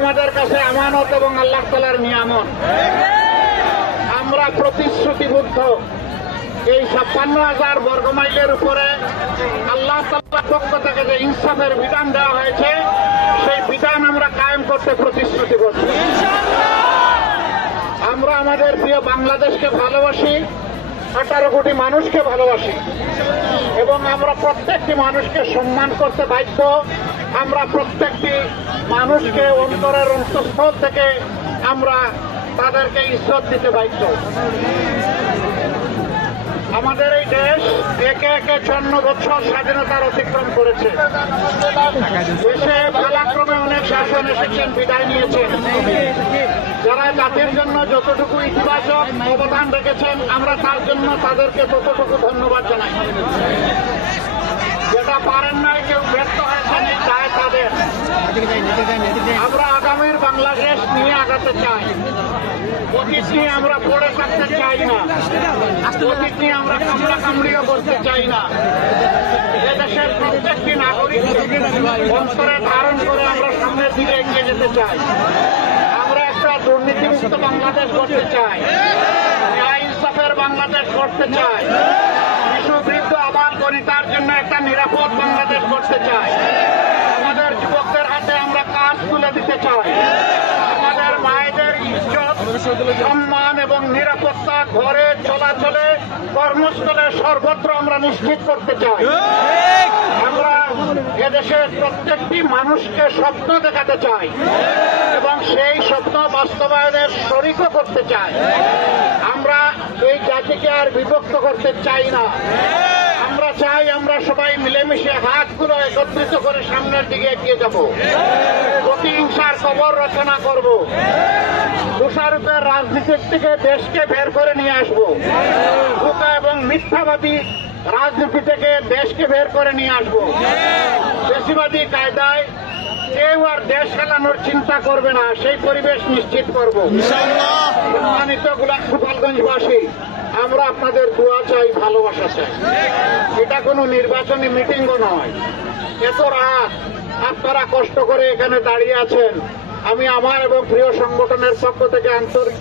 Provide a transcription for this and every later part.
আমাদের কাছে আমানত এবং আল্লাহ তাআলার নিয়ামত। আমরা প্রতিশ্রুতিবদ্ধ এই 56,000 বর্গমাইলের উপরে আল্লাহ তাআলার পক্ষ থেকে যে ইনসাফের বিধান দেওয়া হয়েছে সেই বিধান আমরা কায়েম করতে প্রতিশ্রুতিবদ্ধ। আমরা আমাদের প্রিয় বাংলাদেশকে ভালোবাসি, 18 কোটি মানুষকে ভালোবাসি এবং আমরা প্রত্যেকটি মানুষকে সম্মান করতে বাধ্য। আমরা প্রত্যেকটি মানুষকে অন্তরের অন্তঃস্থল থেকে আমরা তাদেরকে ইজ্জত দিতে বাধ্য। আমাদের এই দেশ একে একে 54 বছর স্বাধীনতার অতিক্রম করেছে। দেশে পালাক্রমে অনেক শাসন এসেছেন, বিদায় নিয়েছেন। যারা জাতির জন্য যতটুকু ইতিবাচক অবদান রেখেছেন আমরা তার জন্য তাদেরকে ততটুকু ধন্যবাদ জানাই। যেটা পারেন নাই, কেউ ব্যর্থ হয়েছেন, এই দায় তাদের। আমরা আগামীর বাংলাদেশ নিয়ে আগাতে চাই। অতীত নিয়ে আমরা পড়ে থাকতে চাই না, অতীত নিয়ে আমরা কামড়া কামড়িও করতে চাই না। এদেশের প্রত্যেকটি নাগরিক অন্তরে ধারণ করে আমরা সামনের দিকে এগিয়ে যেতে চাই। আমরা একটা দুর্নীতিমুক্ত বাংলাদেশ করতে চাই, ন্যায় ইনসাফের বাংলাদেশ করতে চাই, শিশু বৃদ্ধ আবাল বনিতার জন্য একটা নিরাপদ বাংলাদেশ করতে চাই। আমাদের যুবকদের হাতে আমরা কাজ তুলে দিতে চাই। আমাদের মায়েদের ইজ্জত, সম্মান এবং নিরাপত্তা ঘরে চলাচলে, কর্মস্থলে সর্বত্র আমরা নিশ্চিত করতে চাই। আমরা এদেশের প্রত্যেকটি মানুষকে স্বপ্ন দেখাতে চাই এবং সেই স্বপ্ন বাস্তবায়নের শরিকও করতে চাই। আমরা এই জাতিকে আর বিভক্ত করতে চাই না। আমরা চাই আমরা সবাই মিলেমিশে হাতগুলো একত্রিত করে সামনের দিকে এগিয়ে যাব। প্রতিহিংসার কবর রচনা করব, দোষারোপের রাজনীতির থেকে দেশকে বের করে নিয়ে আসবো, ধোঁকা এবং মিথ্যাবাদী রাজনীতি থেকে দেশকে বের করে নিয়ে আসবো। দেশবাদী কায়দায় কেউ আর দেশ চালানোর চিন্তা করবে না, সেই পরিবেশ নিশ্চিত করব। সম্মানিত গোপালগঞ্জবাসী, আমরা আপনাদের দোয়া চাই, ভালোবাসা চাই। এটা কোনো নির্বাচনী মিটিংও নয়। এত রাত আপনারা কষ্ট করে এখানে দাঁড়িয়ে আছেন, আমি আমার এবং প্রিয় সংগঠনের পক্ষ থেকে আন্তরিক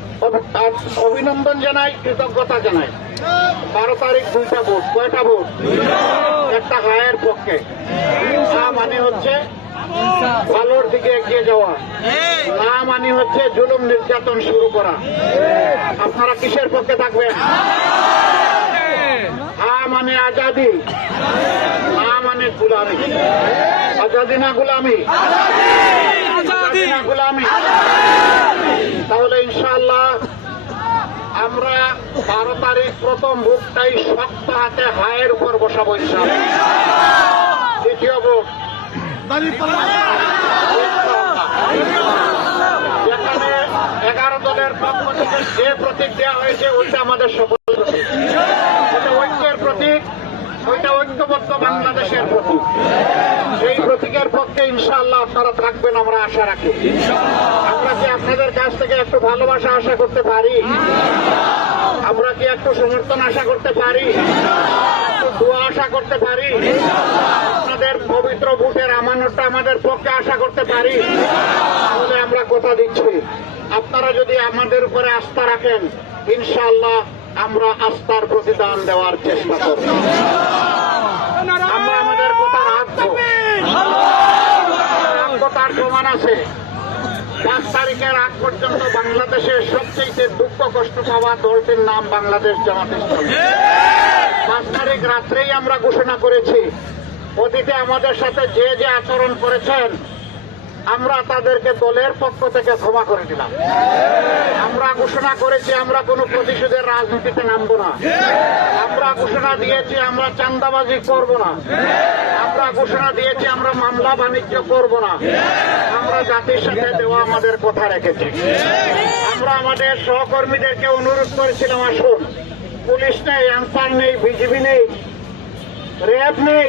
অভিনন্দন জানাই, কৃতজ্ঞতা জানাই। 12 তারিখ 2টা ভোট। কয়টা ভোট? একটা হায়ের পক্ষে। মানে হচ্ছে ভালোর দিকে এগিয়ে যাওয়া, না মানে হচ্ছে জুলুম নির্যাতন শুরু করা। আপনারা কিসের পক্ষে থাকবেন? মানে আজাদি, না মানে গুলামি। আজাদি না গুলামি? আজাদি না গুলামি। তাহলে ইনশাআল্লাহ আমরা 12 তারিখ প্রথম ভোটটাই শক্ত হাতে হায়ের উপর বসাবো ইনশাআল্লাহ। দ্বিতীয় ভোট যেখানে 11 দলের পক্ষ থেকে যে প্রতীক দেওয়া হয়েছে ওইটা আমাদের সকল প্রতীক, ওটা ঐক্যের প্রতীক, ওইটা ঐক্যবদ্ধ বাংলাদেশের প্রতীক। সেই প্রতীকের পক্ষে ইনশাআল্লাহ আপনারা থাকবেন আমরা আশা রাখি। আমরা কি আপনাদের কাছ থেকে একটু ভালোবাসা আশা করতে পারি? আমরা কি একটু সমর্থন আশা করতে পারি? একটু দোয়া আশা করতে পারি? আপনাদের পবিত্র ভোটের আমানতটা আমাদের পক্ষে আশা করতে পারি? তাহলে আমরা কথা দিচ্ছি, আপনারা যদি আমাদের উপরে আস্থা রাখেন ইনশাআল্লাহ আমরা আস্থার প্রতিদান দেওয়ার চেষ্টা করব। আমরা আমাদের কথা রাখবো, তার প্রমাণ আছে। 5 তারিখের আগ পর্যন্ত বাংলাদেশের সবচেয়ে দুঃখ কষ্ট পাওয়া দলটির নাম বাংলাদেশ জামাত ইসলামী। 5 তারিখ রাত্রেই আমরা ঘোষণা করেছি, অতীতে আমাদের সাথে যে যে আচরণ করেছেন আমরা তাদেরকে দলের পক্ষ থেকে ক্ষমা করে দিলাম। আমরা ঘোষণা করেছি আমরা কোনো প্রতিশোধের রাজনীতিতে নামবো না। আমরা ঘোষণা দিয়েছি আমরা চাঁদাবাজি করব না। আমরা ঘোষণা দিয়েছি আমরা মামলা বাণিজ্য করব না। আমরা জাতির সাথে দেওয়া আমাদের কথা রেখেছি। আমরা আমাদের সহকর্মীদেরকে অনুরোধ করেছিলাম, আসুন, পুলিশ নেই, আনসার নেই, বিজিবি নেই, র্যাব নেই।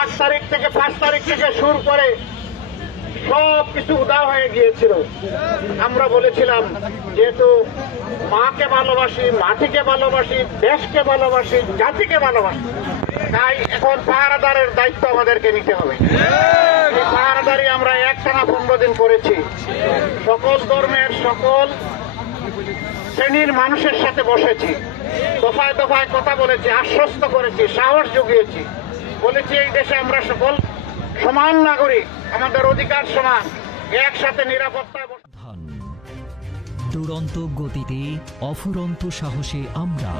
8 তারিখ থেকে 5 তারিখ থেকে শুরু করে সব কিছু উদা হয়ে গিয়েছিল। আমরা বলেছিলাম যেহেতু মাকে ভালোবাসি, মাটিকে ভালোবাসি, দেশকে ভালোবাসি, জাতিকে ভালোবাসি, তাই এখন পাহারাদারের দায়িত্ব আমাদেরকে নিতে হবে। এই পাহারাদারি আমরা 1 টানা 15 দিন করেছি। সকল ধর্মের সকল শ্রেণীর মানুষের সাথে বসেছি, দফায় দফায় কথা বলেছি, আশ্বস্ত করেছি, সাহস জুগিয়েছি, বলেছি এই দেশে আমরা সকল সমান নাগরিক, আমাদের অধিকার সমান, একসাথে নিরাপত্তায় দুরন্ত গতিতে অফুরন্ত সাহসে আমরা